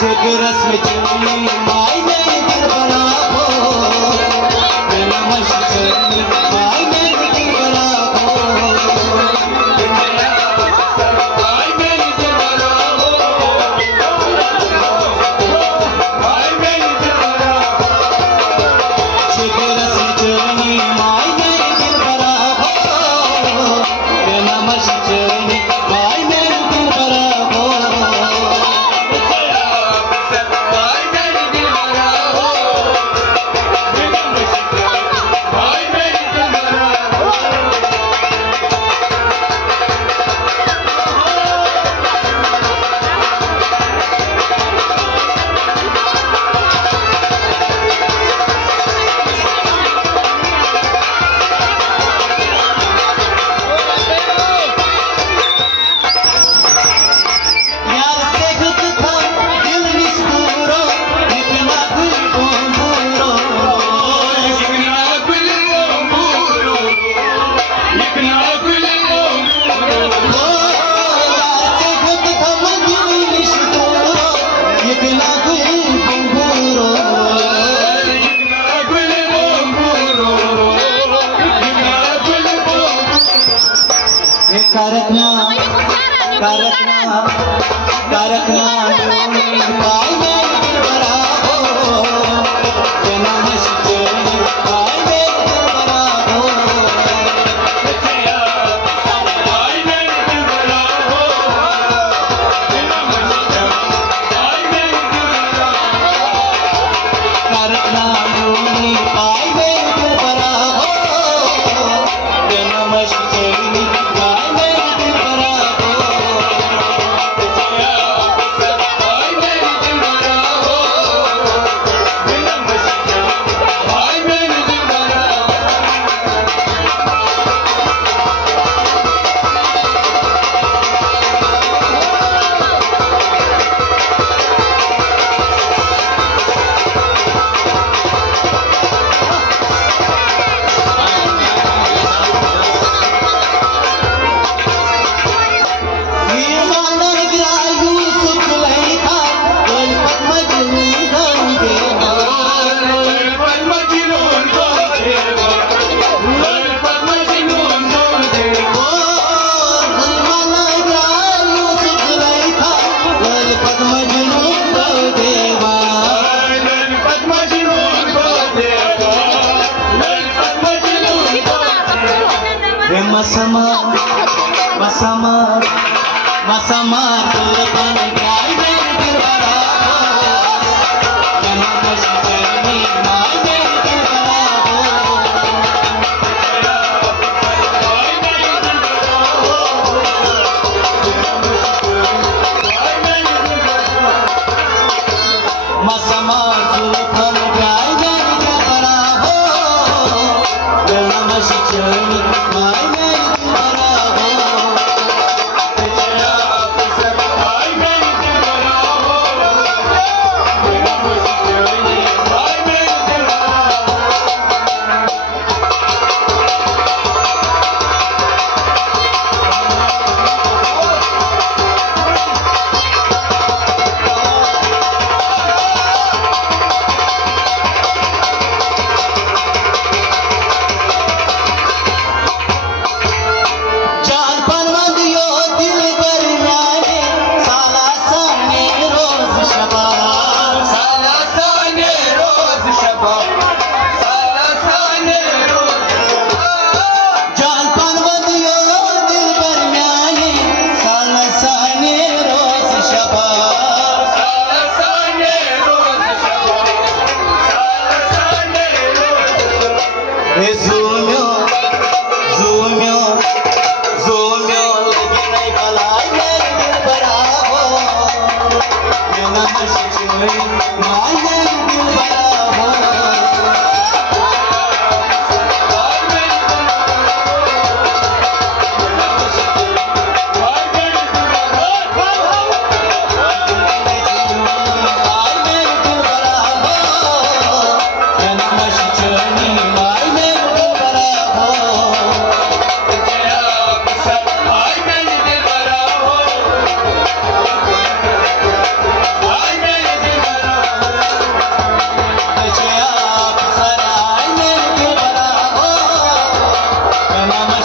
जिगरस में चलनी माई मेरी दिल बना हो बिना मश्क चलनी माई मेरी दिल बना हो माई मेरी दिल बना हो माई मेरी दिल बना हो जिगरस में चलनी माई मेरी दिल बना हो बिना मश्क चलनी माई मेरी दिल बना हो कारकना माई मेरी दिल बना हो बिना मश्क चलनी माई मेरी दिल बना हो माई मेरी दिल बना हो बिना मश्क चलनी माई मेरी दिल बना हो कारकना माई मेरी दिल बना हो बिना मश्क चलनी माई मेरी दिल बना हो Masamar Sultan Gai Meri Dil Bana Ho Biना मश्क चलनी माई मेरी दिल बना हो माई मेरी दिल बना हो माई मेरी दिल बना हो मसमार सुल्तान गाय मेरी दिल बना हो हे झुम्यो झुम्यो झुम्यो लगी नहीं बलाई मेरे दिल बड़ा हो मैं नमश चोरी माय मेरे दिल बड़ा हो